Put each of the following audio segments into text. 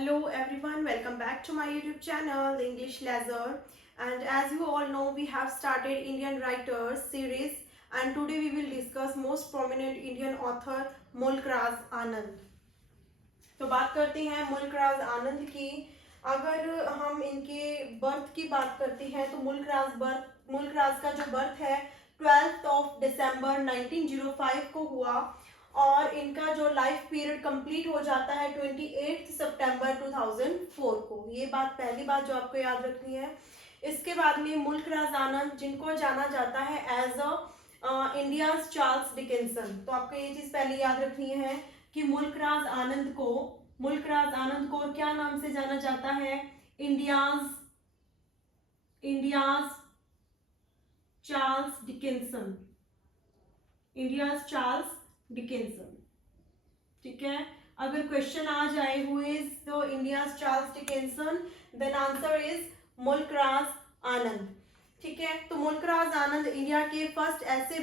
Hello everyone, welcome back to my YouTube channel, The English Leisure. And as you all know, we have started Indian Writers series, and today we will discuss most prominent Indian author Mulk Raz Anand. तो बात करते हैं मुल्क राज आनंद की। अगर हम इनके birth की बात करते हैं तो मुल्क राज का जो बर्थ है 12 दिसंबर 1905 को हुआ और इनका जो लाइफ पीरियड कंप्लीट हो जाता है 28 सितंबर 2004 को। ये बात पहली बात जो आपको याद रखनी है। इसके बाद में मुल्क राज आनंद, जिनको जाना जाता है as a India's Charles Dickinson, तो आपको ये चीज पहले याद रखनी है कि मुल्क राज आनंद को क्या नाम से जाना जाता है? India's Charles Dickinson, India's Charles Dickinson. ठीक है, अगर क्वेश्चन आ जाए who is the India's Charles Dickinson, then answer is Mulk Raj Anand. ठीक है, तो मुल्क राज आनंद इंडिया के फर्स्ट ऐसे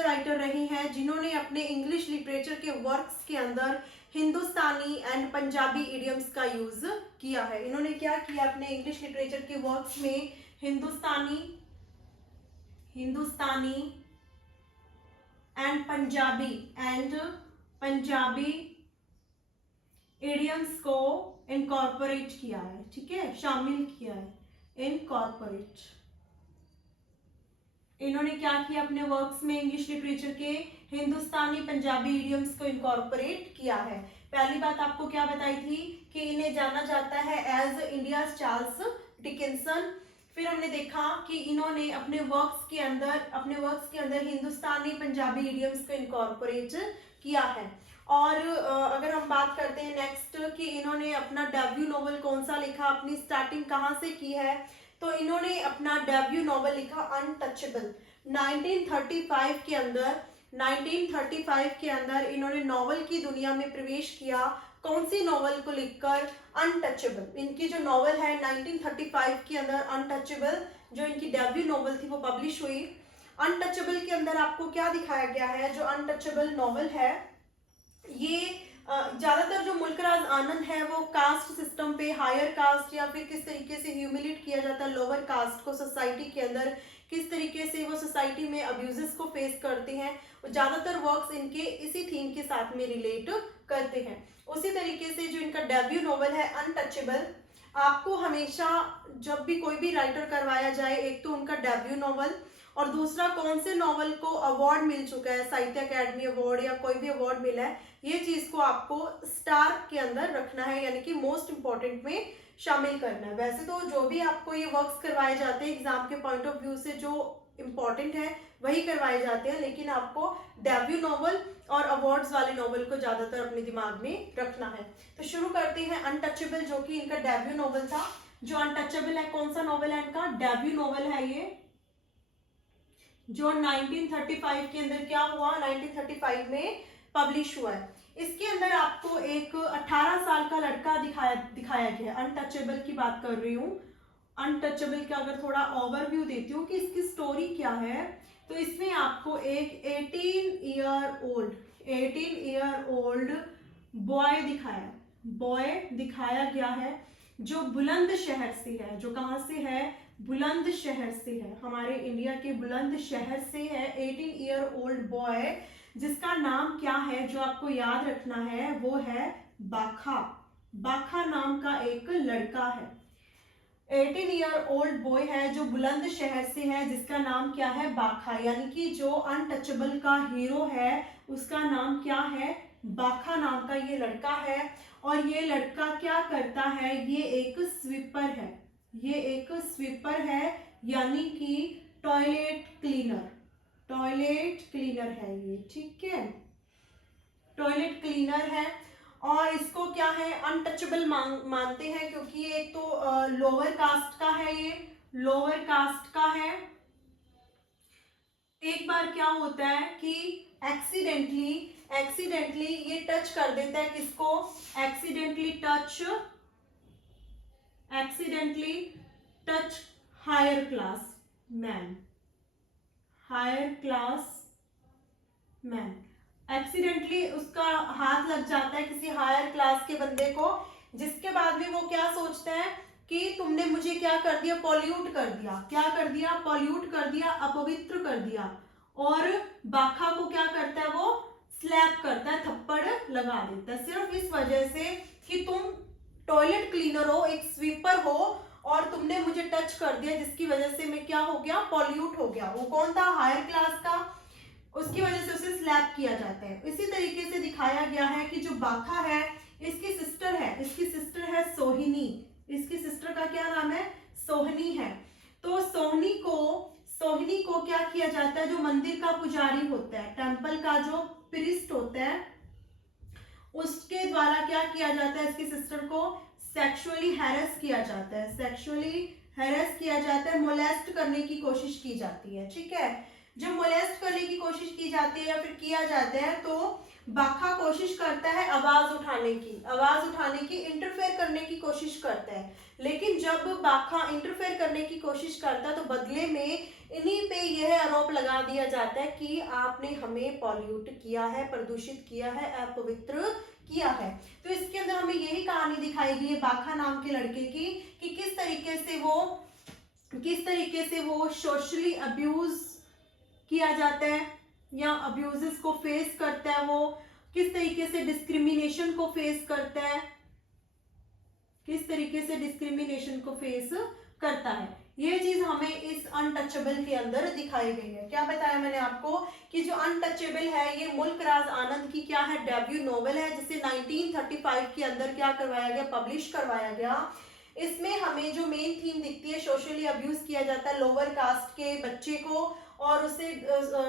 राइटर रही हैं जिन्होंने अपने इंग्लिश लिटरेचर के वर्क्स के अंदर हिंदुस्तानी एंड पंजाबी इडियम्स का यूज किया है। इन्होंने क्या किया अपने इंग्लिश लिटरेचर के वर्क्स में? हिंदुस्तानी एंड पंजाबी इडियम्स को इनकॉर्पोरेट किया है। ठीक है, शामिल किया है, इनकॉर्पोरेट। इन्होंने क्या किया अपने वर्क्स में? इंग्लिश लिटरेचर के हिंदुस्तानी पंजाबी इडियम्स को इनकॉर्पोरेट किया है। पहली बात आपको क्या बताई थी कि इन्हें जाना जाता है एज इंडियाज चार्ल्स डिकिंसन। फिर हमने देखा कि इन्होंने अपने वर्क्स के अंदर हिंदुस्तानी पंजाबी इडियम्स को इनकॉर्पोरेट किया है। और अगर हम बात करते हैं नेक्स्ट कि इन्होंने अपना डेब्यू नॉवल कौन सा लिखा, अपनी स्टार्टिंग कहाँ से की है, तो इन्होंने अपना डेब्यू नॉवल लिखा अनटचेबल 1935 के अंदर इन्होंने नॉवल की दुनिया में प्रवेश किया। कौन सी नॉवल को लिखकर? अनटचेबल। इनकी जो नॉवल है 1935 के अंदर अनटचेबल, जो इनकी डेब्यू नॉवल थी वो पब्लिश हुई। अनटचेबल के अंदर आपको क्या दिखाया गया है? जो अनटचेबल नॉवल है ये ज्यादातर जो मुल्क राज आनंद है वो कास्ट सिस्टम पे, हायर कास्ट या फिर किस तरीके से ह्यूमिलेट किया जाता है लोअर कास्ट को सोसाइटी के अंदर, किस तरीके से वो सोसाइटी में अब्यूजेस को फेस करते हैं, ज्यादातर वर्क्स इनके इसी थीम के साथ में रिलेट करते हैं। उसी तरीके से जो इनका डेब्यू नॉवल है अनटचेबल, आपको हमेशा जब भी कोई भी राइटर करवाया जाए, एक तो उनका डेब्यू नॉवल और दूसरा कौन से नॉवल को अवार्ड मिल चुका है, साहित्य अकेडमी अवार्ड या कोई भी अवार्ड मिला है, ये चीज को आपको स्टार के अंदर रखना है, यानी कि मोस्ट इंपॉर्टेंट में शामिल करना है। वैसे तो जो भी आपको ये वर्क्स करवाए जाते हैं एग्जाम के पॉइंट ऑफ व्यू से जो इम्पोर्टेंट है वही करवाए जाते हैं, लेकिन आपको डेब्यू नॉवल और अवार्ड्स वाले नॉवल को ज्यादातर अपने दिमाग में रखना है। तो शुरू करते हैं अनटचेबल, जो कि इनका डेब्यू नॉवल था। जो अनटचेबल है, कौन सा नॉवल है इनका? डेब्यू नॉवल है ये, जो 1935 के अंदर क्या हुआ? 1935 में पब्लिश हुआ है। इसके अंदर आपको एक 18 साल का लड़का दिखाया गया। अनटचेबल की बात कर रही हूँ। अनटचेबल का अगर थोड़ा ओवरव्यू देती हूँ कि इसकी स्टोरी क्या है, तो इसमें आपको एक 18 ईयर ओल्ड बॉय दिखाया गया है, जो बुलंद शहर से है। जो कहाँ से है? बुलंद शहर से है, हमारे इंडिया के बुलंद शहर से है। 18 ईयर ओल्ड बॉय, जिसका नाम क्या है जो आपको याद रखना है, वो है बाखा नाम का एक लड़का है। 18 ईयर ओल्ड बॉय है जो बुलंद शहर से है, जिसका नाम क्या है? बाखा। यानी कि जो अनटचेबल का हीरो है उसका नाम क्या है? बाखा नाम का ये लड़का है। और ये लड़का क्या करता है? ये एक स्वीपर है, यानी कि टॉयलेट क्लीनर है ये। ठीक है, टॉयलेट क्लीनर है। और इसको क्या है? अनटचेबल मानते हैं, क्योंकि ये एक तो लोअर कास्ट का है, ये लोअर कास्ट का है। एक बार क्या होता है कि एक्सीडेंटली ये टच कर देता है किसको? Accidentally touch higher class man. Accidentally उसका हाथ लग जाता है किसी हायर क्लास के बंदे को, जिसके बाद भी वो क्या सोचता है कि तुमने मुझे क्या कर दिया, पॉल्यूट कर दिया। क्या कर दिया? पॉल्यूट कर दिया, अपवित्र कर दिया। और बाखा को क्या करता है, वो स्लैप करता है, थप्पड़ लगा देता है, सिर्फ इस वजह से कि तुम टॉयलेट क्लीनर हो, एक स्वीपर हो, और तुमने मुझे टच कर दिया, जिसकी वजह से मैं क्या हो गया, पॉल्यूट हो गया। वो कौन था? हायर क्लास का, उसकी वजह से उसे स्लैप किया जाता है। इसी तरीके से दिखाया गया है कि जो बाखा है, इसकी सिस्टर है, इसकी सिस्टर है सोहिनी। इसकी सिस्टर का क्या नाम है? सोहिनी है। तो सोहिनी को क्या किया जाता है, जो मंदिर का पुजारी होता है, टेंपल का जो प्रीस्ट होता है, उसके द्वारा क्या किया जाता है, इसकी सिस्टर को सेक्सुअली हैरेस किया जाता है, सेक्सुअली हैरेस किया जाता है, मोलेस्ट करने की कोशिश की जाती है। ठीक है, जब मोलेस्ट करने की कोशिश की जाती है या फिर किया जाता है, तो बाखा कोशिश करता है आवाज उठाने की, इंटरफेयर करने की कोशिश करता है। लेकिन जब बाखा इंटरफेयर करने की कोशिश करता है, तो बदले में इन्हीं पे यह आरोप लगा दिया जाता है कि आपने हमें पॉल्यूट किया है, प्रदूषित किया है, अपवित्र किया है। तो इसके अंदर हमें यही कहानी दिखाई गई है बाखा नाम के लड़के की, कि किस तरीके से वो सोशली अब्यूज किया जाता है या अब्यूजेस को फेस करता है, वो किस तरीके से डिस्क्रिमिनेशन को फेस करता है, किस तरीके से डिस्क्रिमिनेशन को फेस करता है। ये चीज हमें इस अनटचेबल के अंदर दिखाई गई है। क्या बताया मैंने आपको कि जो अनटचेबल है, ये मुल्क राज आनंद की क्या है, डेब्यू नॉवेल है, जिसे 1935 के अंदर क्या करवाया गया, पब्लिश करवाया गया। इसमें हमें जो मेन थीम दिखती है, सोशली अब्यूज किया जाता है लोअर कास्ट के बच्चे को, और उसे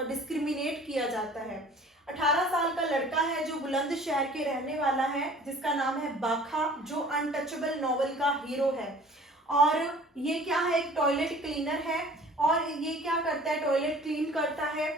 डिस्क्रिमिनेट किया जाता है। 18 साल का लड़का है जो बुलंदशहर के रहने वाला है, जिसका नाम है बाखा, जो अनटचेबल नॉवेल का हीरो है। और ये क्या है, एक टॉयलेट क्लीनर है, और ये क्या करता है, टॉयलेट क्लीन करता है।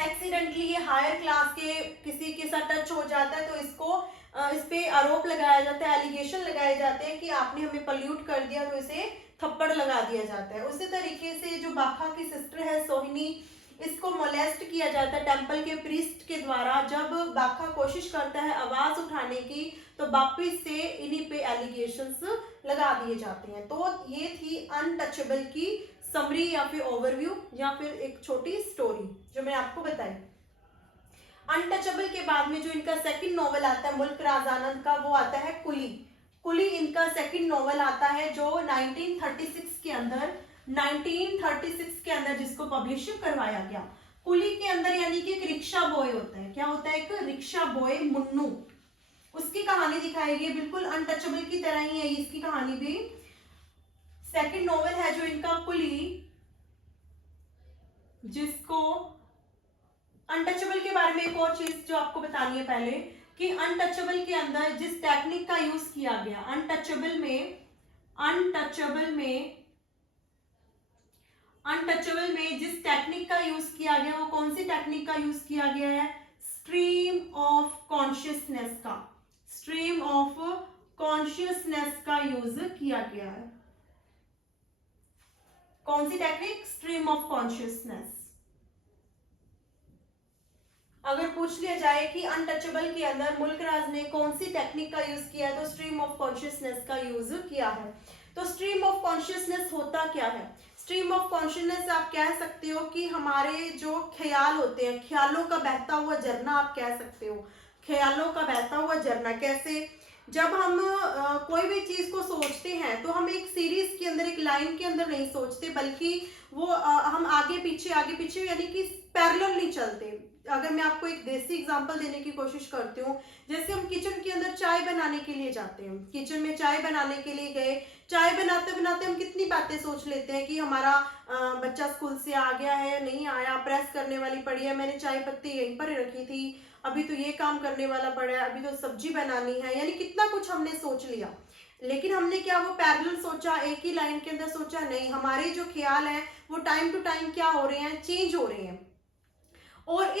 एक्सीडेंटली ये हायर क्लास के किसी के साथ टच हो जाता है, तो इसको इस पे आरोप लगाया जाता है, एलिगेशन लगाए जाते हैं कि आपने हमें पल्यूट कर दिया, तो इसे थप्पड़ लगा दिया जाता है। उसी तरीके से जो बाखा की सिस्टर है सोहिनी, इसको मोलेस्ट किया जाता है टेंपल के प्रीस्ट के द्वारा। जब बाखा कोशिश करता है आवाज उठाने की, तो वापिस से इन्हीं पे एलिगेशंस लगा दिए जाते हैं। तो ये थी अनटचेबल की समरी या फिर ओवरव्यू, या फिर एक छोटी स्टोरी जो मैं आपको बताई। अनटचेबल के बाद में जो इनका सेकंड नॉवेल आता है मुल्क राज आनंद का, वो आता है कुली। कुली इनका सेकंड नॉवेल आता है, जो 1936 के अंदर जिसको पब्लिश करवाया गया। कुली के अंदर यानी कि एक रिक्शा बॉय होता है। क्या होता है? एक रिक्शा बॉय मुन्नू, उसकी कहानी दिखाई गई, बिल्कुल अनटचेबल की तरह ही है इसकी कहानी भी। सेकंड नॉवेल है जो इनका कुली, जिसको अनटचेबल के बारे में एक और चीज जो आपको बतानी है पहले, कि अनटचेबल के अंदर जिस टेक्निक का यूज किया गया, अनटचेबल में जिस टेक्निक का यूज किया गया, वो कौन सी टेक्निक का यूज किया गया है? स्ट्रीम ऑफ कॉन्शियसनेस का यूज किया गया है। कौन सी टेक्निक? Stream of consciousness. अगर पूछ लिया जाए कि अनटचेबल के अंदर मुल्क राज ने कौन सी टेक्निक का यूज किया है, तो स्ट्रीम ऑफ कॉन्शियसनेस का यूज किया है। तो स्ट्रीम ऑफ कॉन्शियसनेस होता क्या है? स्ट्रीम ऑफ कॉन्शियसनेस आप कह सकते हो कि हमारे जो ख्याल होते हैं, ख्यालों का बहता हुआ झरना आप कह सकते हो। ख्यालों का बहता हुआ झरना कैसे? जब हम कोई भी चीज को सोचते हैं, तो हम एक सीरीज के अंदर, एक लाइन के अंदर नहीं सोचते, बल्कि वो हम आगे पीछे यानी कि पैरेलल नहीं चलते। अगर मैं आपको एक देसी एग्जांपल देने की कोशिश करती हूँ, जैसे हम किचन के अंदर चाय बनाने के लिए जाते हैं, किचन में चाय बनाने के लिए गए, चाय बनाते बनाते हम कितनी बातें सोच लेते हैं कि हमारा बच्चा स्कूल से आ गया है, नहीं आया, प्रेस करने वाली पड़ी है, मैंने चाय पत्ती यहीं पर रखी थी, अभी तो ये काम करने वाला पड़ा है, अभी तो सब्जी बनानी है, यानी कितना कुछ हमने सोच लिया। लेकिन हमने क्या वो पैरेलल सोचा, एक ही लाइन के अंदर सोचा? नहीं, हमारे जो ख्याल है वो टाइम टू टाइम क्या हो रहे हैं, चेंज हो रहे हैं। और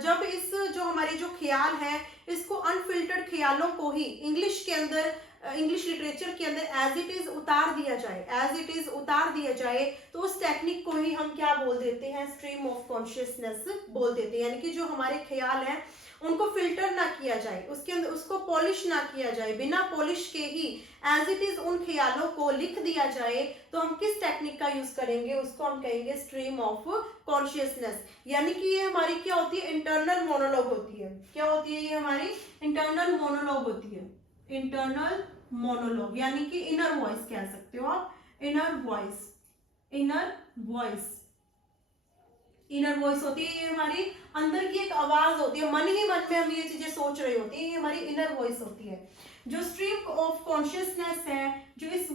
जब इस जो हमारे जो ख्याल है, इसको अनफिल्टर्ड ख्यालों को ही इंग्लिश के अंदर, इंग्लिश लिटरेचर के अंदर एज इट इज उतार दिया जाए, एज इट इज उतार दिया जाए, तो उस टेक्निक को ही हम क्या बोल देते हैं, स्ट्रीम ऑफ कॉन्शियसनेस बोल देते हैं। यानी कि जो हमारे ख्याल हैं उनको फिल्टर ना किया जाए, उसके अंदर उसको पॉलिश ना किया जाए, बिना पॉलिश के ही एज इट इज उन ख्यालों को लिख दिया जाए, तो हम किस टेक्निक का यूज करेंगे, उसको हम कहेंगे स्ट्रीम ऑफ कॉन्शियसनेस। यानी कि ये हमारी क्या होती है, इंटरनल मोनोलॉग होती है। क्या होती है ये हमारी इंटरनल मोनोलॉग होती है, इंटरनल मोनोलॉग, यानी कि इनर वॉइस कह सकते हो आप, inner voice, inner voice, inner voice होती है, ये हमारी अंदर की एक आवाज होती है, मन ही मन में हम ये चीजें सोच रहे होते हैं, ये हमारी इनर वॉइस होती है। जो स्ट्रीम ऑफ कॉन्शियसनेस है, जो इस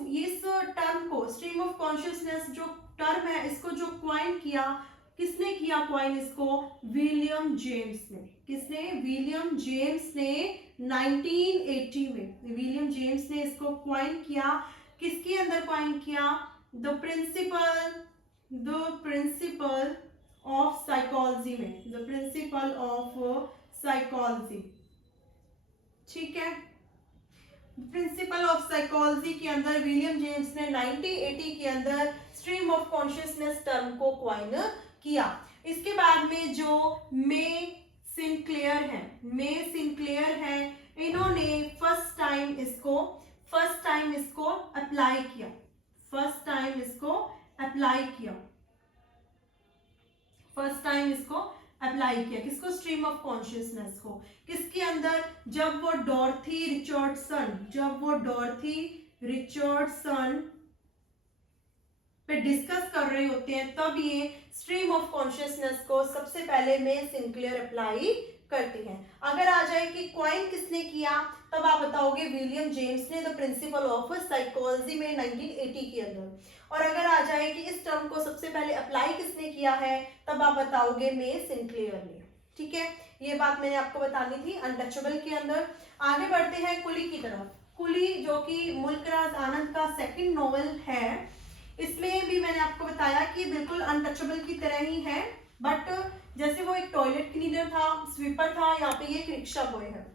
टर्म को, स्ट्रीम ऑफ कॉन्शियसनेस जो टर्म है, इसको जो क्वाइन किया, किसने किया क्वाइन इसको, विलियम जेम्स ने। किसने, विलियम जेम्स ने 1980 में, विलियम जेम्स ने इसको क्वाइन किया। किसके अंदर क्वाइन किया, द प्रिंसिपल ऑफ साइकोलॉजी में, द प्रिंसिपल ऑफ साइकोलॉजी, ठीक है। प्रिंसिपल ऑफ साइकोलॉजी के अंदर विलियम जेम्स ने 1980 के अंदर स्ट्रीम ऑफ कॉन्शियसनेस टर्म को क्वाइन किया। इसके बाद में जो मे सिंक्लेयर है, इन्होंने फर्स्ट टाइम इसको अप्लाई किया, फर्स्ट टाइम इसको अप्लाई किया किसको, स्ट्रीम ऑफ कॉन्शियसनेस को। किसके अंदर, जब वो डॉर्थी रिचर्डसन पे डिस्कस कर रहे होते हैं, तब ये स्ट्रीम ऑफ कॉन्शियसनेस को सबसे पहले में सिंक्लेयर अप्लाई करते हैं। अगर आ जाए कि क्वाइन किसने किया, तब आप बताओगे विलियम जेम्स ने, द प्रिंसिपल ऑफ साइकोलॉजी में 1980 के अंदर। और अगर आ जाए कि इस टर्म को सबसे पहले अप्लाई किसने किया है, तब आप बताओगे मे सिंक्लेयर ने, ठीक है। ये बात मैंने आपको बतानी थी अनटचेबल के अंदर। आगे बढ़ते हैं कुली की तरफ। कुली जो कि मुल्कराज आनंद का सेकंड नॉवेल है, इसमें भी मैंने आपको बताया कि बिल्कुल अनटचेबल की तरह ही है, बट जैसे वो एक टॉयलेट क्लीनर था, स्वीपर था, यहाँ पे ये एक रिक्शा बॉय है।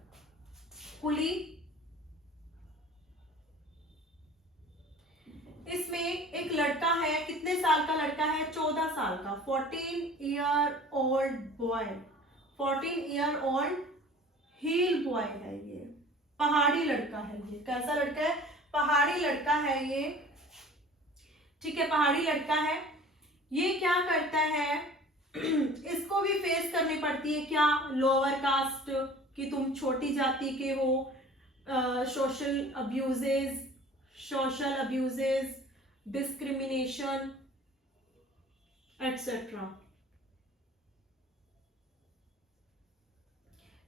कुली, इसमें एक लड़का है, कितने साल का लड़का है, 14 साल का, 14-year-old boy, 14-year-old heal boy है ये, पहाड़ी लड़का है ये। कैसा लड़का है, पहाड़ी लड़का है ये, ठीक है, पहाड़ी लड़का है। ये क्या करता है, इसको भी फेस करनी पड़ती है क्या, लोअर कास्ट, कि तुम छोटी जाति के हो, सोशल अब्यूजेस, डिस्क्रिमिनेशन एटसेट्रा,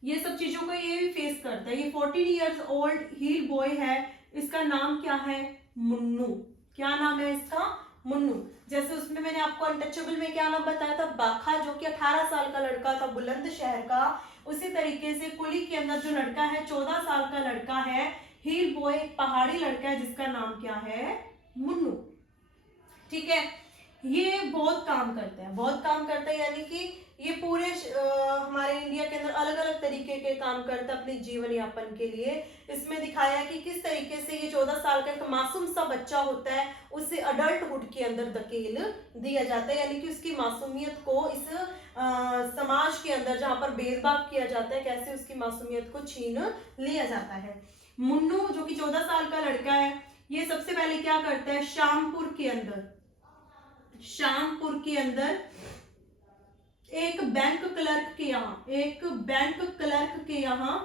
ये सब चीजों को ये भी फेस करता है। ये 14 इयर्स ओल्ड हील बॉय है, इसका नाम क्या है, मुन्नू। क्या नाम है इसका, मुन्नू। जैसे उसमें मैंने आपको अनटचेबल में क्या नाम बताया था, बाखा, जो कि 18 साल का लड़का था, बुलंद शहर का। उसी तरीके से कुली के अंदर जो लड़का है, 14 साल का लड़का है, हील बॉय, पहाड़ी लड़का है, जिसका नाम क्या है, मुन्नू, ठीक है। ये बहुत काम करता है, यानी कि ये पूरे हमारे इंडिया के अंदर अलग अलग तरीके के काम करता है अपने जीवन यापन के लिए। इसमें दिखाया कि किस तरीके से ये 14 साल का एक मासूम सा बच्चा होता है, उसे अडल्टहुड के अंदर धकेल दिया जाता है, यानी कि उसकी मासूमियत को इस समाज के अंदर जहां पर भेदभाव किया जाता है, कैसे उसकी मासूमियत को छीन लिया जाता है। मुन्नू जो कि 14 साल का लड़का है, ये सबसे पहले क्या करता है, शामपुर के अंदर एक बैंक क्लर्क के यहाँ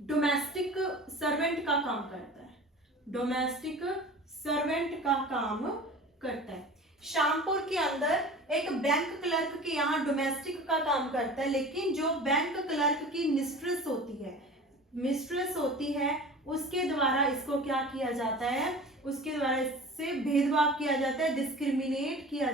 डोमेस्टिक सर्वेंट का काम करता है। शामपुर के अंदर एक बैंक क्लर्क के यहाँ डोमेस्टिक का काम करता है, लेकिन जो बैंक क्लर्क की मिस्ट्रेस होती है, उसके द्वारा इसको क्या किया जाता है, उसके द्वारा इससे भेदभाव किया जाता है, डिस्क्रिमिनेट किया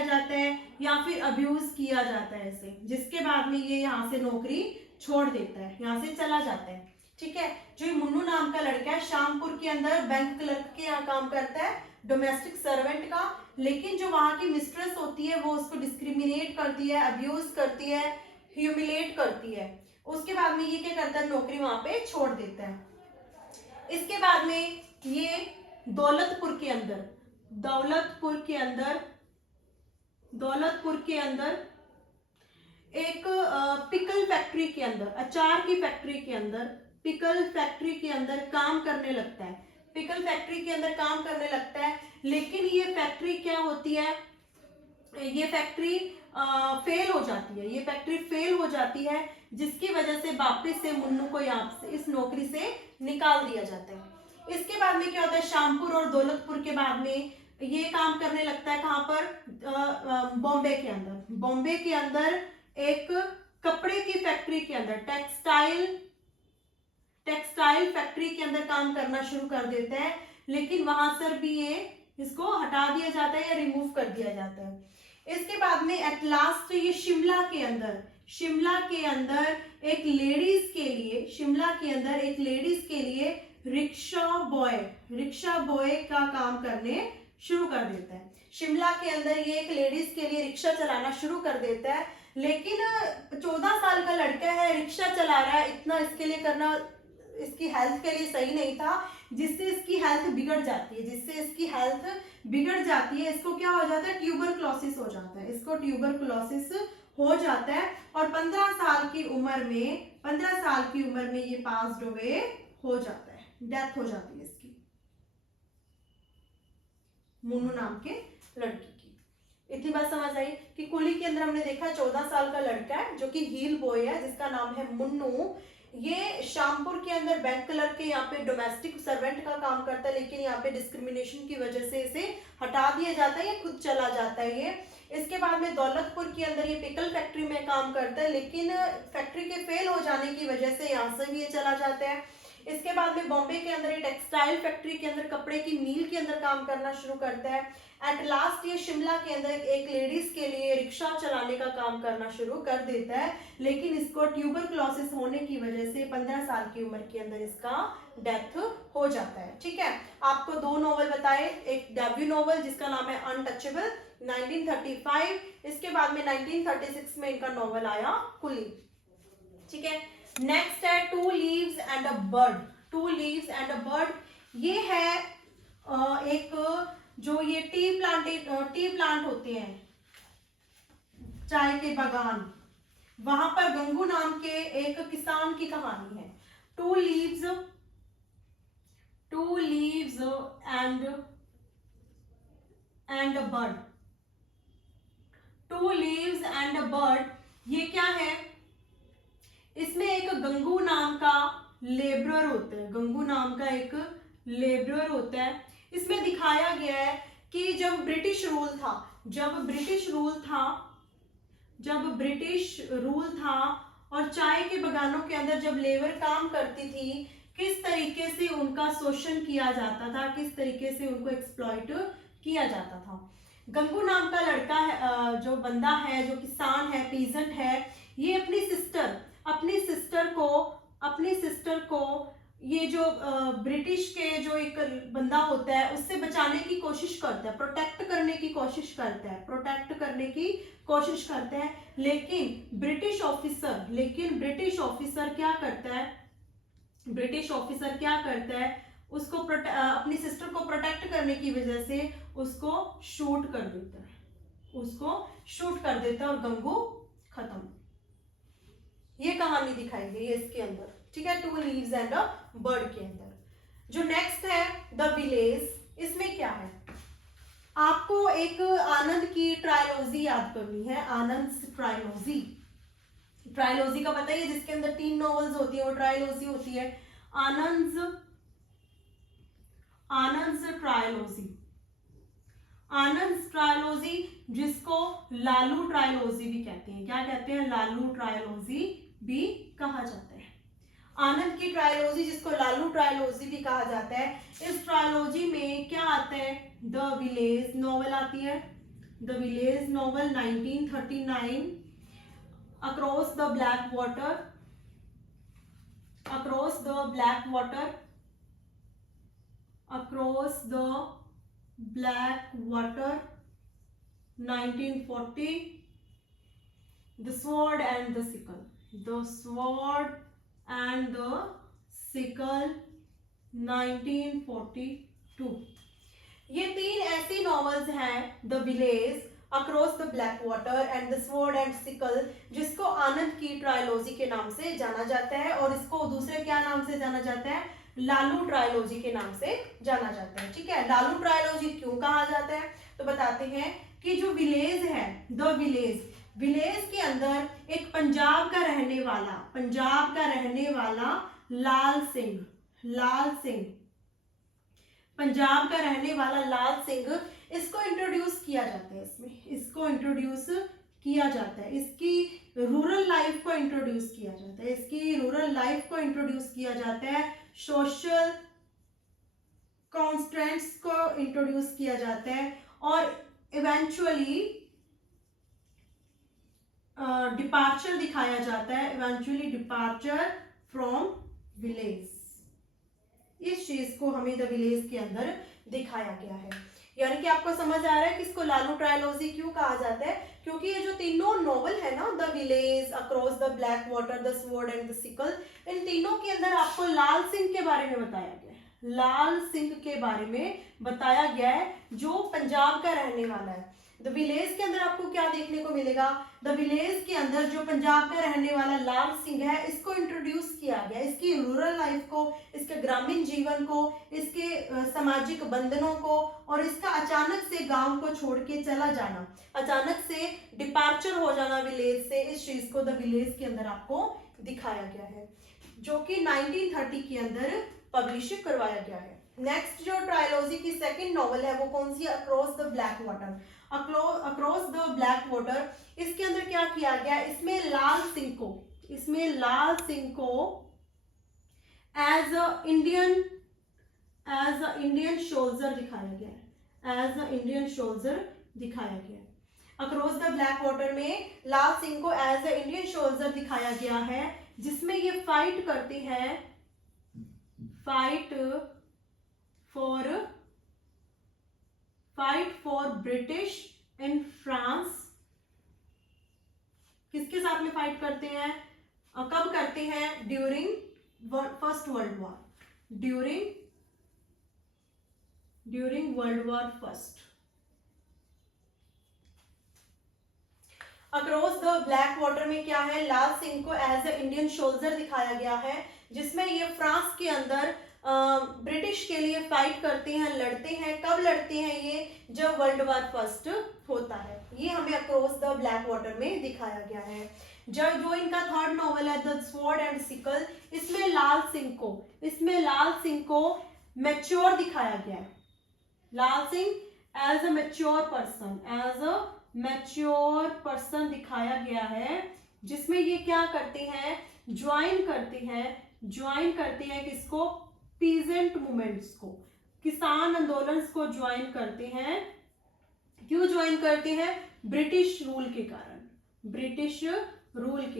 जाता है या फिर अब्यूज किया जाता है इसे, जिसके बाद में ये यहाँ से नौकरी छोड़ देता है, यहाँ से चला जाता है, ठीक है। जो मुन्नू नाम का लड़का है, शामपुर के अंदर बैंक क्लर्क के यहाँ काम करता है, डोमेस्टिक सर्वेंट का, लेकिन जो वहां की मिस्ट्रेस होती है वो उसको डिस्क्रिमिनेट करती है, अब्यूज करती है, ह्यूमिलेट करती है। उसके बाद में ये क्या करता है, नौकरी वहां पे छोड़ देता है। इसके बाद में ये दौलतपुर के अंदर, दौलतपुर के अंदर, दौलतपुर के अंदर एक पिकल फैक्ट्री के अंदर, अचार की फैक्ट्री के अंदर, पिकल फैक्ट्री के अंदर काम करने लगता है। पिकल फैक्ट्री के अंदर काम करने लगता है, लेकिन ये फैक्ट्री क्या होती है, ये फैक्ट्री फेल हो जाती है, ये फैक्ट्री फेल हो जाती है, जिसकी वजह से वापस से मुन्नू को यहाँ से इस नौकरी से निकाल दिया जाता है। इसके बाद में क्या होता है, शामपुर और दौलतपुर के बाद में ये काम करने लगता है कहाँ पर, बॉम्बे के अंदर। बॉम्बे के अंदर एक कपड़े की फैक्ट्री के अंदर, टेक्सटाइल फैक्ट्री के अंदर काम करना शुरू कर देता है, लेकिन वहां सर भी ये इसको हटा दिया जाता है या रिमूव कर दिया जाता है। इसके बाद में एट लास्ट ये शिमला के अंदर, शिमला के अंदर एक लेडीज के लिए, शिमला के अंदर एक लेडीज के लिए रिक्शा बॉय का काम करने शुरू कर देता है। शिमला के अंदर ये एक लेडीज के लिए रिक्शा चलाना शुरू कर देता है, लेकिन 14 साल का लड़का है, रिक्शा चला रहा है, इतना इसके लिए करना इसकी हेल्थ के लिए सही नहीं था, जिससे इसकी हेल्थ बिगड़ जाती है, इसको क्या हो जाता है, ट्यूबरक्लोसिस हो जाता है, इसको ट्यूबरक्लोसिस हो जाता है, और 15 साल की उम्र में ये पास्ड अवे हो जाता है, डेथ हो जाती है इसकी, मुन्नू नाम के लड़की की। इतनी बात समझ आई कि कुली के अंदर हमने देखा 14 साल का लड़का है जो कि हील बॉय है, जिसका नाम है मुन्नू। ये शामपुर के अंदर बैंक क्लर्क के यहाँ पे डोमेस्टिक सर्वेंट का काम करता है, लेकिन यहाँ पे डिस्क्रिमिनेशन की वजह से इसे हटा दिया जाता है, ये खुद चला जाता है ये। इसके बाद में दौलतपुर के अंदर ये पिकल फैक्ट्री में काम करता है, लेकिन फैक्ट्री के फेल हो जाने की वजह से यहाँ से भी ये चला जाता है। इसके बाद में बॉम्बे के अंदर ये टेक्सटाइल फैक्ट्री के अंदर, कपड़े की मील के अंदर काम करना शुरू करता है। एट लास्ट ये शिमला के अंदर एक लेडीज के लिए रिक्शा चलाने का काम करना शुरू कर देता है, लेकिन इसको ट्यूबरक्लोसिस होने की वजह से 15 साल की उम्र के अंदर इसका डेथ हो जाता है। ठीक है, आपको 2 नॉवल बताए, एक डेब्यू नॉवल जिसका नाम है अनटचेबल 1935, इसके बाद में 1936 में इनका नॉवल आया कुली। ठीक है, नेक्स्ट है two leaves and a bird. Two leaves and a bird, ये है एक जो ये टी प्लांट होते हैं, चाय के बागान, वहां पर गंगू नाम के एक किसान की कहानी है। Two leaves and a bird. Two leaves and a bird, ये क्या है, इसमें एक गंगू नाम का लेबरर होता है, गंगू नाम का एक लेबरर होता है। इसमें दिखाया गया है कि जब ब्रिटिश रूल था और चाय के बगानों के अंदर जब लेबर काम करती थी, किस तरीके से उनका शोषण किया जाता था, किस तरीके से उनको एक्सप्लॉइट किया जाता था। गंगू नाम का लड़का है, जो बंदा है, जो किसान है, पीजेंट है, ये अपनी सिस्टर को ये जो ब्रिटिश के जो एक बंदा होता है उससे बचाने की कोशिश करता है, प्रोटेक्ट करने की कोशिश करता है, लेकिन ब्रिटिश ऑफिसर क्या करता है, उसको अपनी सिस्टर को प्रोटेक्ट करने की वजह से उसको शूट कर देता है और गंगू खत्म। ये कहानी दिखाई गई है इसके अंदर। ठीक है, two leaves and a bird के अंदर। जो नेक्स्ट है द विलेज, इसमें क्या है, आपको एक आनंद की ट्रायलॉजी याद करनी है। आनंद ट्रायलॉजी का बताइए, जिसके अंदर 3 नॉवेल्स होती है वो ट्रायलॉजी होती है। आनंद ट्रायलॉजी, जिसको लालू ट्रायलॉजी भी कहते हैं। क्या कहते हैं, लालू ट्रायलॉजी भी कहा जाता है। आनंद की ट्रायलॉजी जिसको लालू ट्रायलॉजी भी कहा जाता है। इस ट्रायलॉजी में क्या आता है, द विलेज नॉवल आती है, the village novel 1939, across the black water, 1940, The Sword and the Sickle, The Sword and the Sickle 1942। ये तीन ऐसी नॉवेल्स हैं, the village, across the black water and the sword and sickle, जिसको आनंद की trilogy के नाम से जाना जाता है, और इसको दूसरे क्या नाम से जाना जाता है, लालू ट्रायलॉजी के नाम से जाना जाता है। ठीक है, लालू ट्रायलॉजी क्यों कहा जाता है, तो बताते हैं कि जो विलेज है, द विलेज, विलेज के अंदर एक पंजाब का रहने वाला लाल सिंह, पंजाब का रहने वाला लाल सिंह, इसको इंट्रोड्यूस किया जाता है, इसको इंट्रोड्यूस किया जाता है, इसकी रूरल लाइफ को इंट्रोड्यूस किया जाता है, सोशल कॉन्स्टेंट्स को इंट्रोड्यूस किया जाता है, और इवेंचुअली डिपार्चर दिखाया जाता है, डिपार्चर फ्रॉम विलेज। इस चीज को हमें द विलेज के अंदर दिखाया गया है। यानी कि आपको समझ आ रहा है कि इसको लालू ट्रायलॉजी क्यों कहा जाता है, क्योंकि ये जो तीनों नॉवल है ना, the village, across the black water, the sword and the sickle, इन तीनों के अंदर आपको लाल सिंह के बारे में बताया गया है, लाल सिंह के बारे में बताया गया है, जो पंजाब का रहने वाला है। द विलेज के अंदर आपको क्या देखने को मिलेगा, द विलेज के अंदर जो पंजाब का रहने वाला लाल सिंह है, इसको इंट्रोड्यूस किया गया, इसकी रूरल लाइफ को, इसके ग्रामीण जीवन को, इसके सामाजिक बंधनों को, और इसका अचानक से गांव को छोड़ के चला जाना, अचानक से डिपार्चर हो जाना विलेज से, इस चीज को द विलेज के अंदर आपको दिखाया गया है, जो कि 1930 के अंदर पब्लिश करवाया गया है। नेक्स्ट जो ट्रायलॉजी की सेकंड नॉवल है वो कौन सी है, across the black water. Across the black water, इसके अंदर क्या किया गया, इसमें लाल सिंह को एज अ इंडियन सोल्जर दिखाया गया है, अक्रॉस द ब्लैक वाटर में लाल सिंह को एज अ इंडियन सोल्जर दिखाया गया है, जिसमें ये फाइट करते हैं, fight for British and France. किसके साथ में फाइट करते हैं, कब करते हैं, during first world war, during world war first. Across the black water में क्या है, लाल सिंह को एज अ इंडियन सोल्जर दिखाया गया है, जिसमें ये फ्रांस के अंदर ब्रिटिश के लिए फाइट करते हैं, लड़ते हैं। कब लड़ते हैं ये, जब वर्ल्ड वॉर फर्स्ट होता है। ये हमें अक्रॉस द ब्लैक वाटर में दिखाया गया है। जो इनका थर्ड नॉवल है द स्वॉर्ड एंड सिकल, इसमें लाल सिंह को मैच्योर दिखाया गया है, Lal Singh as a mature person दिखाया गया है, जिसमें ये क्या करते हैं, ज्वाइन करते हैं किसको, पीजेंट मूवमेंट्स को, किसान आंदोलन को ज्वाइन करते हैं। क्यों ज्वाइन करते हैं, ब्रिटिश रूल के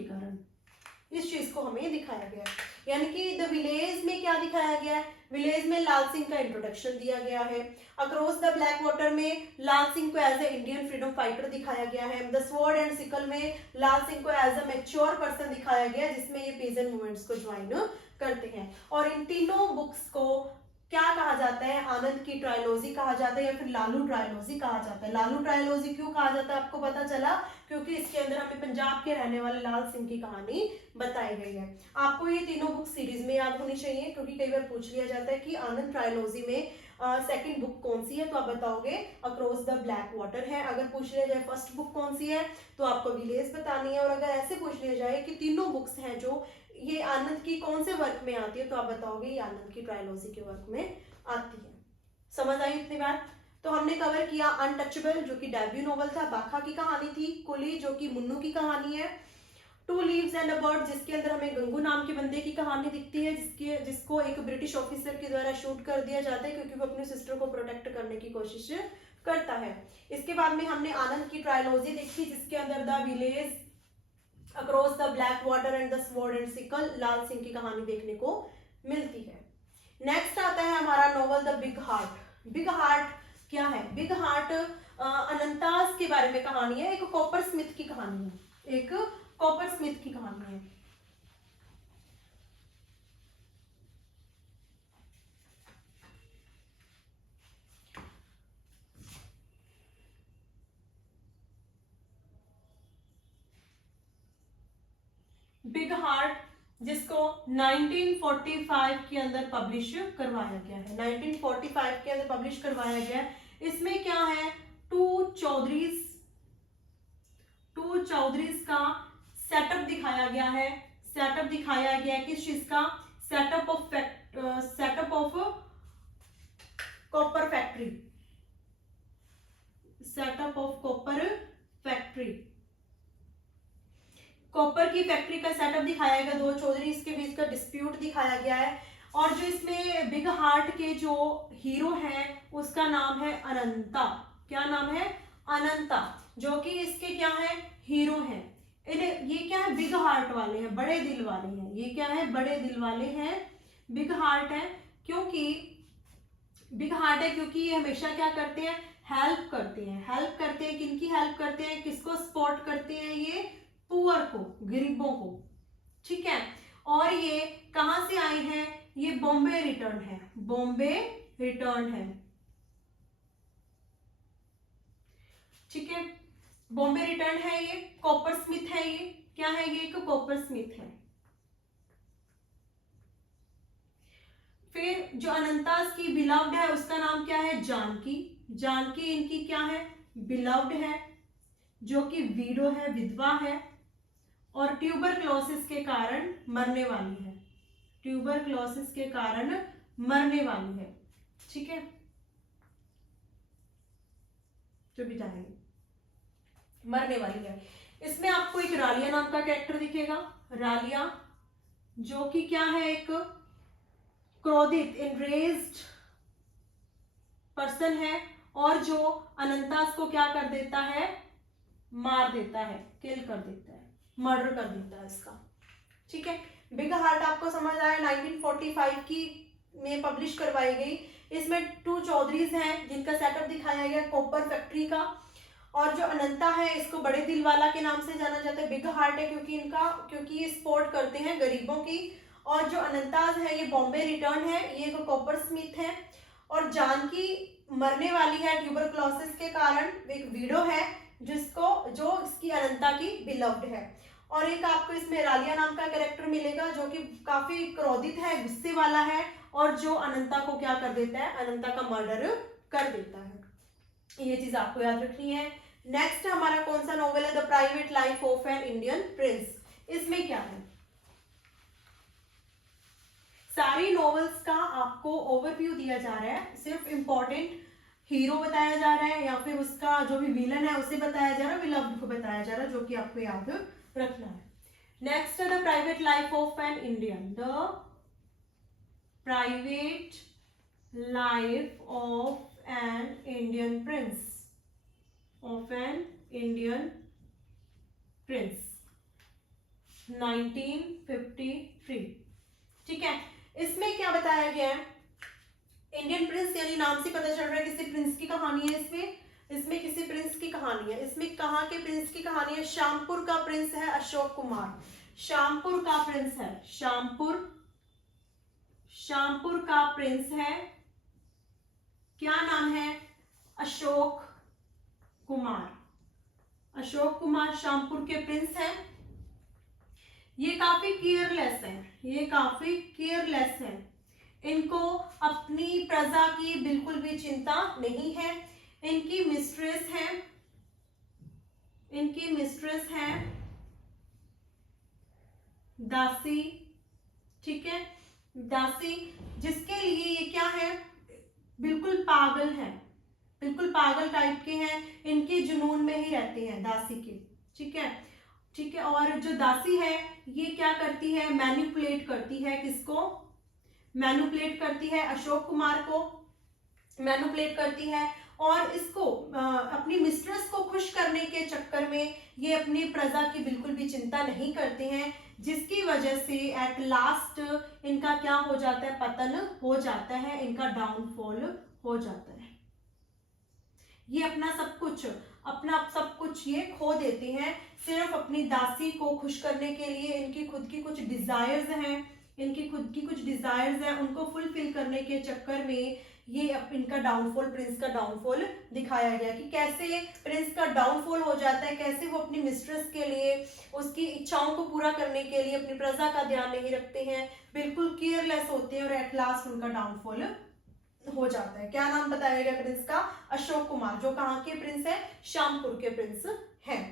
कारण। इस चीज को हमें दिखाया गया है। यानी कि द विलेज में क्या दिखाया गया है, विलेज में लाल सिंह का इंट्रोडक्शन दिया गया है। अक्रॉस द ब्लैक वाटर में लाल सिंह को as a Indian freedom fighter दिखाया गया है। द स्वॉर्ड एंड सिकल में लाल सिंह को एज अ मैच्योर पर्सन दिखाया गया, जिसमें ये पीजेंट मूवमेंट्स को ज्वाइन करते हैं। और इन तीनों बुक्स को क्या कहा जाता है, आनंद की ट्रायलॉजी कहा जाता है, या फिर लालू ट्रायलॉजी कहा जाता है। लालू ट्रायलॉजी क्यों कहा जाता है, आपको पता चला, क्योंकि इसके अंदर हमें पंजाब के रहने वाले लाल सिंह की कहानी बताई गई है। आपको ये तीनों बुक सीरीज में याद होनी चाहिए, क्योंकि कई बार पूछ लिया जाता है कि आनंद ट्रायलॉजी में सेकंड बुक कौन सी है, तो आप बताओगे अक्रॉस द ब्लैक वाटर है। अगर पूछ लिया जाए फर्स्ट बुक कौन सी है, तो आपको विलेज बतानी है। और अगर ऐसे पूछ लिया जाए कि तीनों बुक्स हैं जो ये आनंद की कौन से वर्क में आती है, तो आप बताओगे ये आनंद की ट्रायलॉजी के वर्क में आती है। समझ आई इतनी बात। तो हमने कवर किया अनटचेबल, जो कि डेब्यू नॉवल था, बाखा की कहानी थी, कुली जो कि मुन्नू की कहानी है, two leaves and a bird जिसके अंदर हमें गंगू नाम के बंदे की कहानी दिखती है, जिसको एक ब्रिटिश ऑफिसर के द्वारा शूट कर दिया जाता है, क्योंकि वो अपनी सिस्टर को प्रोटेक्ट करने की कोशिश करता है। इसके बाद में हमने आनंद की ट्रायलॉजी देखी, जिसके अंदर the village, across the black water and the sword and sickle, Lal Singh की कहानी देखने को मिलती है। नेक्स्ट आता है हमारा novel the big heart. Big heart क्या है, बिग हार्ट अनंताज के बारे में कहानी है, एक कॉपर स्मिथ की कहानी है, एक कॉपर स्मिथ की कहानी है। बिग हार्ट, जिसको 1945 के अंदर पब्लिश करवाया गया है, 1945 के अंदर पब्लिश करवाया गया है। इसमें क्या है, टू चौधरीज का सेटअप दिखाया गया है, सेटअप दिखाया गया है किस चीज का, setup of copper factory, setup of copper factory, copper की फैक्ट्री का सेटअप दिखाया गया, दो चौधरी इसके बीच का डिस्प्यूट दिखाया गया है। और जो इसमें बिग हार्ट के जो हीरो हैं उसका नाम है अनंता, क्या नाम है, अनंता, जो कि इसके क्या है, हीरो हैं। ये क्या है, बिग हार्ट वाले हैं, बड़े दिल वाले हैं, ये क्या है, बड़े दिल वाले हैं, बिग हार्ट है। क्योंकि बिग हार्ट है क्योंकि ये हमेशा क्या करते हैं, हेल्प करते हैं, हेल्प करते हैं, किनकी हेल्प करते हैं, किसको सपोर्ट करते हैं, ये पुअर को, गरीबों को, ठीक है। और ये कहां से आए हैं, ये बॉम्बे रिटर्न है, बॉम्बे रिटर्न है, ठीक है, बॉम्बे रिटर्न है। ये कॉपर स्मिथ है, ये क्या है, ये एक कॉपर स्मिथ है। फिर जो अनंताज की बिलव्ड है उसका नाम क्या है, जानकी, जानकी इनकी क्या है, बिलव्ड है, जो कि विडो है, विधवा है, और ट्यूबरक्लोसिस के कारण मरने वाली है, ट्यूबरक्लोसिस के कारण मरने वाली है, ठीक है, जो भी जाएंगे, मरने वाली है। इसमें आपको एक रालिया नाम का कैरेक्टर दिखेगा, रालिया, जो कि क्या है, एक क्रोधित, इनरेज्ड पर्सन है, और जो अनंतास को क्या कर देता है, मार देता है, किल कर देता है, मर्डर कर देता है इसका, ठीक है। बिग हार्ट आपको समझ आया, 1945 की में पब्लिश करवाई गई। इसमें टू चौधरीज हैं जिनका सेटअप दिखाया गया कॉपर फैक्ट्री का, और जो अनंता है इसको बड़े दिल वाला के नाम से जाना जाता है, बिग हार्ट है क्योंकि ये सपोर्ट करते हैं गरीबों की, और जो अनंताज है ये बॉम्बे रिटर्न है, ये एक कॉपर स्मिथ है, और जानकी मरने वाली है ट्यूबरक्लोसिस के कारण, एक विडो है जो इसकी अनंता की बिलव्ड है। और एक आपको इसमें रालिया नाम का कैरेक्टर मिलेगा जो कि काफी क्रोधित है, गुस्से वाला है, और जो अनंता को क्या कर देता है, अनंता का मर्डर कर देता है। ये चीज आपको याद रखनी है। नेक्स्ट हमारा कौन सा नॉवेल है, the private life of an Indian Prince. इसमें क्या है, सारी नॉवेल्स का आपको ओवरव्यू दिया जा रहा है, सिर्फ इंपॉर्टेंट हीरो बताया जा रहा है या फिर उसका जो भी विलन है उसे बताया जा रहा है, विलव्ड को बताया जा रहा है, जो कि आपको याद रखना है। नेक्स्ट है the private life of an Indian, the private life of an Indian Prince, of an Indian Prince, 1953, ठीक है। इसमें क्या बताया गया है, इंडियन प्रिंस यानी नाम से पता चल रहा है किसी प्रिंस की कहानी है, इसमें किसी प्रिंस की कहानी है। इसमें कहाँ के प्रिंस की कहानी है, श्यामपुर का प्रिंस है अशोक कुमार, श्यामपुर का प्रिंस है, श्यामपुर का प्रिंस है, क्या नाम है, अशोक कुमार, अशोक कुमार श्यामपुर के प्रिंस हैं। ये काफी केयरलेस है, ये काफी केयरलेस है, इनको अपनी प्रजा की बिल्कुल भी चिंता नहीं है। इनकी मिस्ट्रेस है दासी, ठीक है, दासी, जिसके लिए ये क्या है, बिल्कुल पागल है, बिल्कुल पागल टाइप के हैं, इनके जुनून में ही रहते हैं दासी के, ठीक है, ठीक है। और जो दासी है ये क्या करती है, मैनिपुलेट करती है, किसको, मैनिपुलेट करती है अशोक कुमार को, मैनिपुलेट करती है, और इसको अपनी मिस्ट्रेस को खुश करने के चक्कर में ये अपनी प्रजा की बिल्कुल भी चिंता नहीं करते हैं, जिसकी वजह से एट लास्ट इनका क्या हो जाता है, पतन हो जाता है, इनका डाउनफॉल हो जाता है। ये अपना सब कुछ अपना सब कुछ ये खो देते हैं सिर्फ अपनी दासी को खुश करने के लिए। इनकी खुद की कुछ डिजायर्स हैं, उनको फुलफिल करने के चक्कर में ये इनका डाउनफॉल, प्रिंस का डाउनफॉल दिखाया गया कि कैसे प्रिंस का डाउनफॉल हो जाता है, कैसे वो अपनी मिस्ट्रेस के लिए, उसकी इच्छाओं को पूरा करने के लिए अपनी प्रजा का ध्यान नहीं रखते हैं, बिल्कुल केयरलेस होते हैं और एट लास्ट उनका डाउनफॉल हो जाता है। क्या नाम बताया गया प्रिंस का? अशोक कुमार, जो कहाँ के प्रिंस है? श्यामपुर के प्रिंस हैं।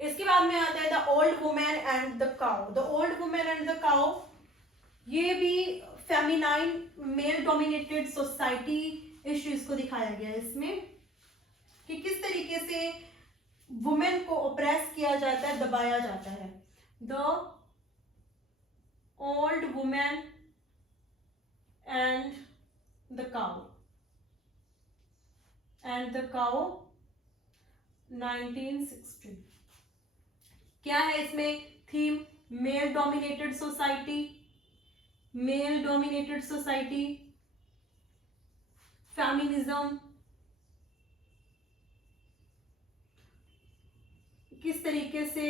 इसके बाद में आता है the old women and the cow. The old women and the cow, ये भी feminine male dominated society issues को दिखाया गया है इसमें, कि किस तरीके से वुमेन को ऑप्रेस किया जाता है, दबाया जाता है। The old women and the cow 1960। क्या है इसमें theme? Male dominated society, feminism, किस तरीके से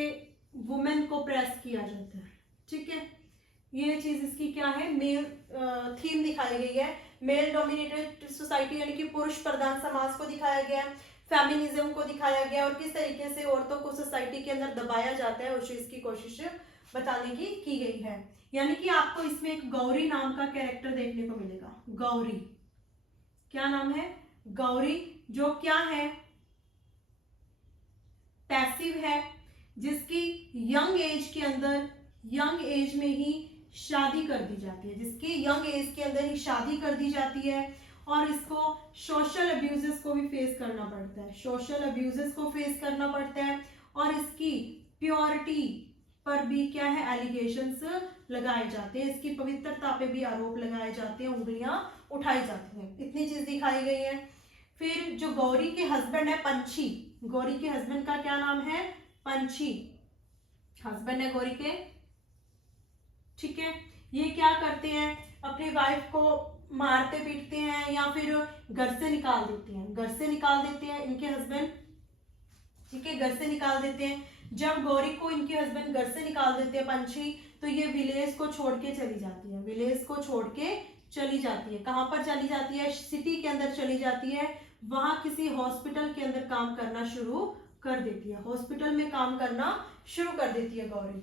वुमेन को प्रेस किया जाता है। ठीक है, ये चीज इसकी क्या है? मेल थीम दिखाई गई है। मेल डोमिनेटेड सोसाइटी यानी कि पुरुष प्रधान समाज को दिखाया गया है, फेमिनिज्म को दिखाया गया और किस तरीके से औरतों को सोसाइटी के अंदर दबाया जाता है उस चीज की कोशिश बताने की गई है। यानी कि आपको इसमें एक गौरी नाम का कैरेक्टर देखने को मिलेगा। गौरी, क्या नाम है? गौरी, जो क्या है? पैसिव है, जिसकी यंग एज के अंदर, यंग एज में ही शादी कर दी जाती है, जिसकी यंग एज के अंदर ही शादी कर दी जाती है और इसको सोशल अब्यूजेस को भी फेस करना पड़ता है, सोशल अब्यूजेस को फेस करना पड़ता है और इसकी प्योरिटी पर भी क्या है? एलिगेशंस लगाए जाते हैं, इसकी पवित्रता पे भी आरोप लगाए जाते हैं, उंगलियां उठाई जाती हैं। इतनी चीज दिखाई गई है। फिर जो गौरी के हस्बैंड है पंछी, गौरी के हस्बैंड का क्या नाम है? पंछी हस्बैंड है गौरी के। ठीक है, ये क्या करते हैं? अपनी वाइफ को मारते पीटते हैं या फिर घर से निकाल देते हैं, इनके हस्बैंड। ठीक है, घर से निकाल देते हैं। जब गौरी को इनके हस्बैंड घर से निकाल देते हैं पंछी, तो ये विलेज को छोड़ के चली जाती है। कहां पर चली जाती है? सिटी के अंदर चली जाती है। वहां किसी हॉस्पिटल के अंदर काम करना शुरू कर देती है, हॉस्पिटल में काम करना शुरू कर देती है गौरी,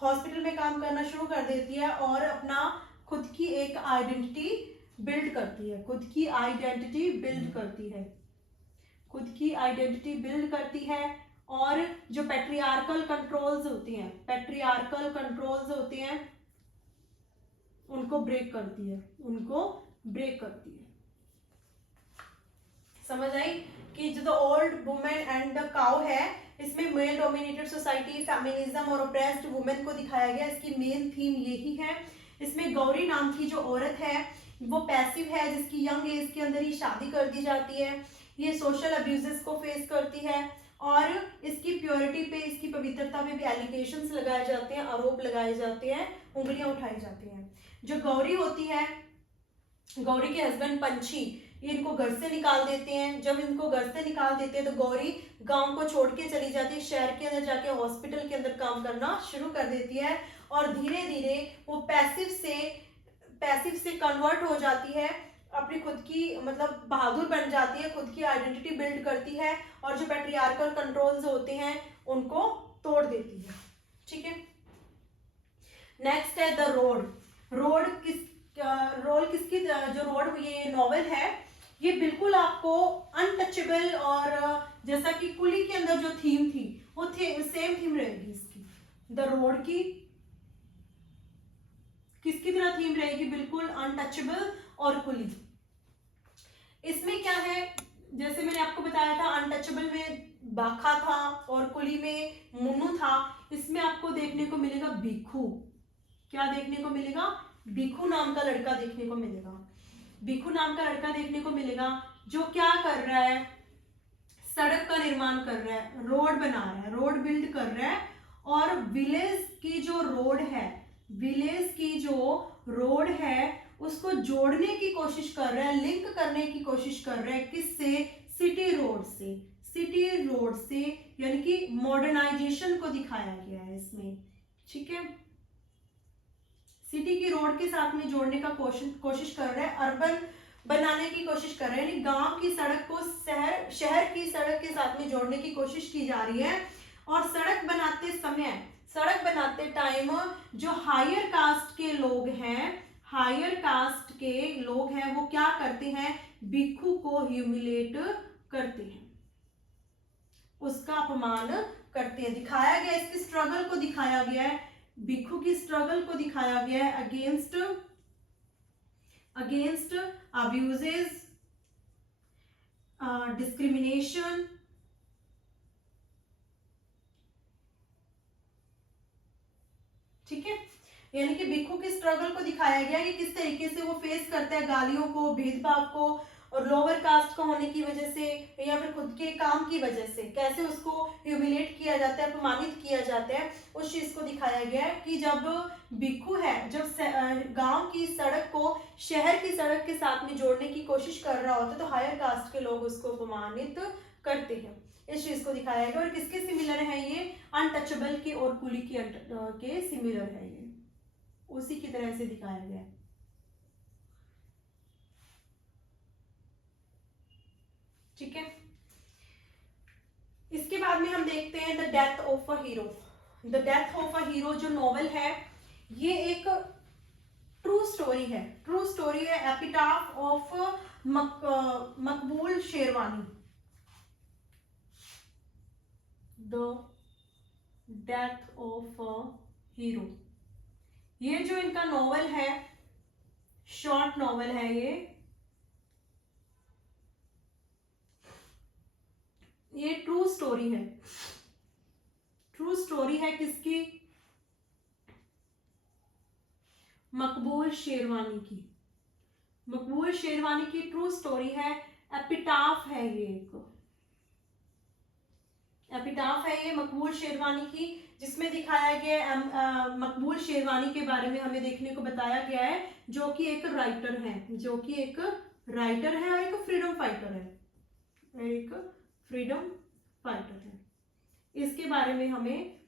हॉस्पिटल में काम करना शुरू कर देती है और अपना खुद की एक आइडेंटिटी बिल्ड करती है, और जो पैट्रियार्कल कंट्रोल्स होते हैं उनको ब्रेक करती है। समझ आई कि जो the old women and the cow है, इसमें मेल डोमिनेटेड सोसाइटी, फेमिनिज्म और ऑप्रेस्ड वुमेन को दिखाया गया। इसकी मेन थीम यही है। इसमें गौरी नाम की जो औरत है वो पैसिव है, जिसकी यंग एज के अंदर ही शादी कर दी जाती है। ये सोशल अब्यूजेस को फेस करती है और इसकी प्योरिटी पे, इसकी पवित्रता पे भी एलिगेशंस लगाए जाते हैं, आरोप लगाए जाते हैं, उंगलियां उठाई जाती हैं। जो गौरी होती है, गौरी के हस्बैंड पंछी, ये इनको घर से निकाल देते हैं। जब इनको घर से निकाल देते हैं तो गौरी गांव को छोड़ के चली जाती है, शहर के अंदर जाके हॉस्पिटल के अंदर काम करना शुरू कर देती है और धीरे धीरे वो पैसिव से कन्वर्ट हो जाती है, अपनी खुद की मतलब बहादुर बन जाती है, खुद की आइडेंटिटी बिल्ड करती है और जो पैट्रियार्कल कंट्रोल्स होते हैं उनको तोड़ देती है। ठीक है, नेक्स्ट है द रोड किसकी? जो रोड, ये नॉवेल है, ये बिल्कुल आपको अनटचेबल और जैसा कि कुली के अंदर जो थीम थी वो सेम थीम रहेगी इसकी। द रोड की किसकी तरह थीम रहेगी? बिल्कुल अनटचेबल और कुली। इसमें क्या है, जैसे मैंने आपको बताया था, अनटचेबल में बाखा था और कुली में मुन्नू था। इसमें आपको देखने को मिलेगा भिखू। क्या देखने को मिलेगा? भिखू नाम का लड़का देखने को मिलेगा, जो क्या कर रहा है? सड़क का निर्माण कर रहा है, रोड बना रहा है, रोड बिल्ड कर रहा है और विलेज की जो रोड है उसको जोड़ने की कोशिश कर रहा है, लिंक करने की कोशिश कर रहा है। किससे? सिटी रोड से। सिटी रोड से, यानी कि मॉडर्नाइजेशन को दिखाया गया है इसमें, ठीक है। सिटी की रोड के साथ में जोड़ने का कोशिश कर रहे हैं, अर्बन बनाने की कोशिश कर रहे हैं, यानी गांव की सड़क को शहर की सड़क के साथ में जोड़ने की कोशिश की जा रही है। और सड़क बनाते टाइम जो हायर कास्ट के लोग हैं वो क्या करते हैं, भिक्षु को ह्यूमिलेट करते हैं, उसका अपमान करते हैं। दिखाया गया, इसकी स्ट्रगल को दिखाया गया है, भिक्षु की स्ट्रगल को दिखाया गया है अगेंस्ट अब्यूजेस, डिस्क्रिमिनेशन, ठीक है। यानी कि भिक्षु की स्ट्रगल को दिखाया गया कि किस तरीके से वो फेस करता है गालियों को, भेदभाव को, और लोअर कास्ट का होने की वजह से या फिर खुद के काम की वजह से कैसे उसको ह्यूमिलेट किया जाता है, अपमानित किया जाता है, उस चीज को दिखाया गया है कि जब भिक्षु है, जब गांव की सड़क को शहर की सड़क के साथ में जोड़ने की कोशिश कर रहा होता है तो हायर कास्ट के लोग उसको अपमानित करते हैं। इस चीज को दिखाया गया। और किसके सिमिलर है ये, अनटचेबल के और कुली के सिमिलर है, ये उसी की तरह से दिखाया गया है, ठीक है। इसके बाद में हम देखते हैं the death of a hero. The death of a hero जो नॉवेल है ये एक ट्रू स्टोरी है, epitaph of Maqbool sherwani. The death of a hero, ये जो इनका नॉवेल है, शॉर्ट नॉवेल है, ये ट्रू स्टोरी है किसकी, मकबूल शेरवानी की ट्रू स्टोरी है। एपिटाफ है ये मकबूल शेरवानी की, जिसमें दिखाया गया है मकबूल शेरवानी के बारे में हमें देखने को बताया गया है, जो कि एक राइटर है और एक फ्रीडम फाइटर है। इसके बारे में हमें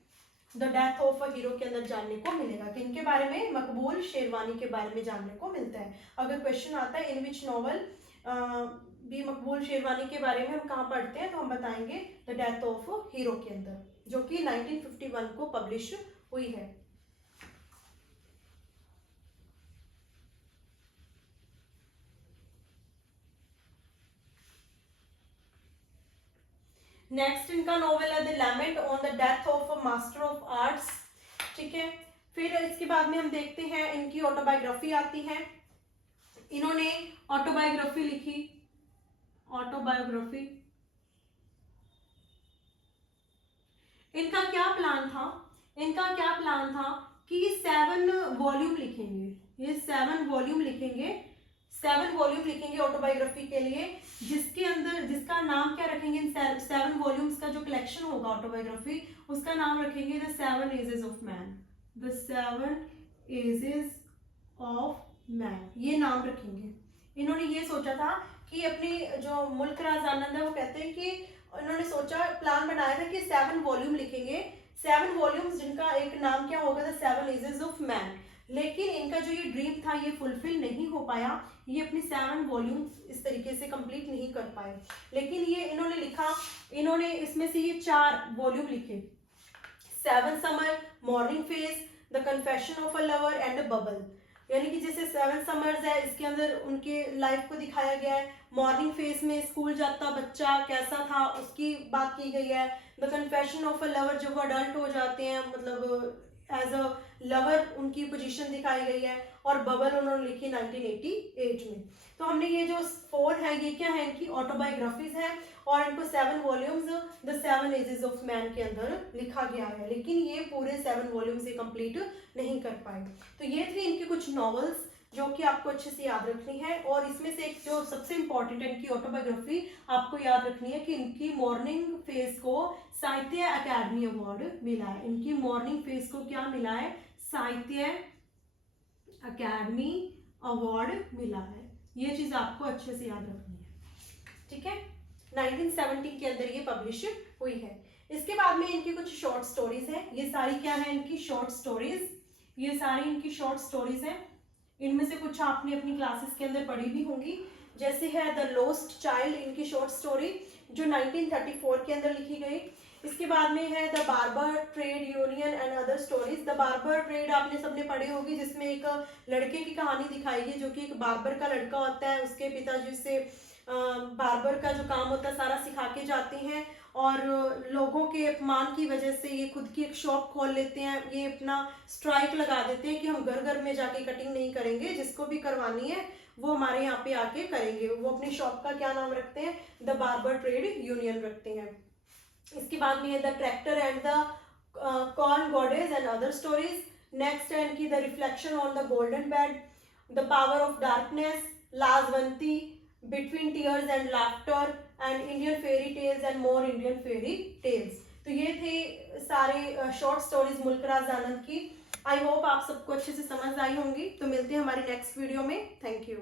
the death of a hero के अंदर जानने को मिलेगा कि इनके बारे में, मकबूल शेरवानी के बारे में जानने को मिलता है। अगर क्वेश्चन आता है इन विच नॉवल भी मकबूल शेरवानी के बारे में हम कहाँ पढ़ते हैं, तो हम बताएंगे द डेथ ऑफ हीरो के अंदर, जो कि 1951 को पब्लिश हुई है। नेक्स्ट इनका नॉवेल है the lament on the death of a master of arts, ठीक है। फिर इसके बाद में हम देखते हैं इनकी ऑटोबायोग्राफी आती है। इन्होंने ऑटोबायोग्राफी लिखी, इनका क्या प्लान था कि 7 वॉल्यूम लिखेंगे ऑटोबायोग्राफी के लिए, जिसका नाम क्या रखेंगे, इन 7 वॉल्यूम्स का जो कलेक्शन होगा ऑटोबायोग्राफी, उसका नाम रखेंगे द 7 एजेस ऑफ मैन, ये नाम रखेंगे। इन्होंने ये सोचा था कि अपनी जो मुल्क राज आनंद है वो कहते हैं कि इन्होंने प्लान बनाया था कि 7 वॉल्यूम लिखेंगे, 7 वॉल्यूम्स जिनका एक नाम क्या होगा, द 7 एजेस ऑफ मैन। लेकिन इनका जो ये ड्रीम था ये फुलफिल नहीं हो पाया, ये अपनी 7 वॉल्यूम्स इस तरीके से कंप्लीट नहीं कर पाए। लेकिन ये इन्होंने इसमें से ये 4 वॉल्यूम लिखे, 7 summer, morning face, the confession of a lover and bubble. यानी कि जैसे 7 समर्स है, इसके अंदर उनके लाइफ को दिखाया गया है। मॉर्निंग फेस में स्कूल जाता बच्चा कैसा था उसकी बात की गई है। The confession of a lover, जब वो अडल्ट हो जाते हैं, मतलब एज अ लवर उनकी पोजीशन दिखाई गई है। और बबल उन्होंने लिखी 1988 में। तो हमने ये जो 4 है ये क्या है, इनकी ऑटोबायोग्राफीज है, और इनको 7 volumes the 7 ages of man के अंदर लिखा गया है। लेकिन ये पूरे 7 वॉल्यूम से कंप्लीट नहीं कर पाए। तो ये थी इनकी कुछ नॉवेल्स जो कि आपको अच्छे से याद रखनी है। और इसमें से एक जो सबसे इंपॉर्टेंट है इनकी ऑटोबायोग्राफी, आपको याद रखनी है कि इनकी मॉर्निंग फेस को साहित्य अकादमी अवार्ड मिला है। इनकी मॉर्निंग फेस को क्या मिला है, साहित्य अकादमी अवार्ड मिला है। ये चीज आपको अच्छे से याद रखनी है, ठीक है। 1970 के अंदर ये पब्लिश हुई है। इसके बाद में इनकी कुछ शॉर्ट स्टोरीज हैं, ये सारी क्या है इनकी शॉर्ट स्टोरीज, ये सारी इनकी शॉर्ट स्टोरीज हैं। इनमें से कुछ आपने अपनी क्लासेस के अंदर पढ़ी भी होंगी, जैसे है द लॉस्ट चाइल्ड, इनकी शॉर्ट स्टोरी जो 1934 के अंदर लिखी गई। इसके बाद में है the barber trade union and other stories. The barber trade आपने सबने पढ़ी होगी, जिसमें एक लड़के की कहानी दिखाई है जो कि एक बार्बर का लड़का होता है, उसके पिताजी से बार्बर का जो काम होता है सारा सिखा के जाते हैं, और लोगों के अपमान की वजह से ये खुद की एक शॉप खोल लेते हैं। ये अपना स्ट्राइक लगा देते हैं कि हम घर घर में जाके कटिंग नहीं करेंगे, जिसको भी करवानी है वो हमारे यहाँ पे आके करेंगे। वो अपनी शॉप का क्या नाम रखते हैं, द बार्बर ट्रेड यूनियन रखते हैं। इसके बाद में है the tractor and the corn goddess and other stories. Next है इनकी the reflection on the golden bed, the power of darkness, Lajwanti, between tears and laughter and Indian fairy tales and more Indian fairy tales. तो ये थे सारे short stories Mulk Raj आनंद की। I hope आप सबको अच्छे से समझ आई होंगी। तो मिलते हैं हमारी नेक्स्ट वीडियो में। Thank you.